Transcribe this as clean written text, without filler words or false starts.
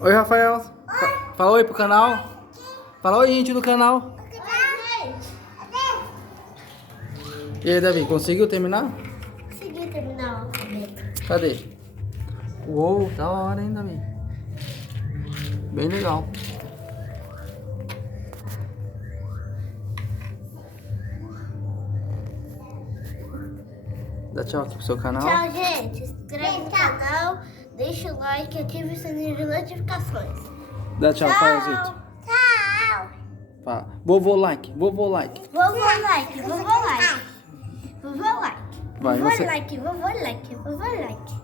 Oi, Rafael. Fala oi pro canal. Fala oi, gente do canal. E aí, Davi, conseguiu terminar? Consegui terminar o alfabeto. Cadê? Uou, da hora, hein, Davi? Bem legal. Dá tchau aqui pro seu canal. Tchau, gente. Se inscreve no canal, deixa o like e ative o sininho de notificações. Dá tchau, Rafaelzito. Tchau. Fala. Vovô like, vovô like. Vovô like, vovô like. Vovô like. Vai, Vovô você. like, vovô like, vovô like.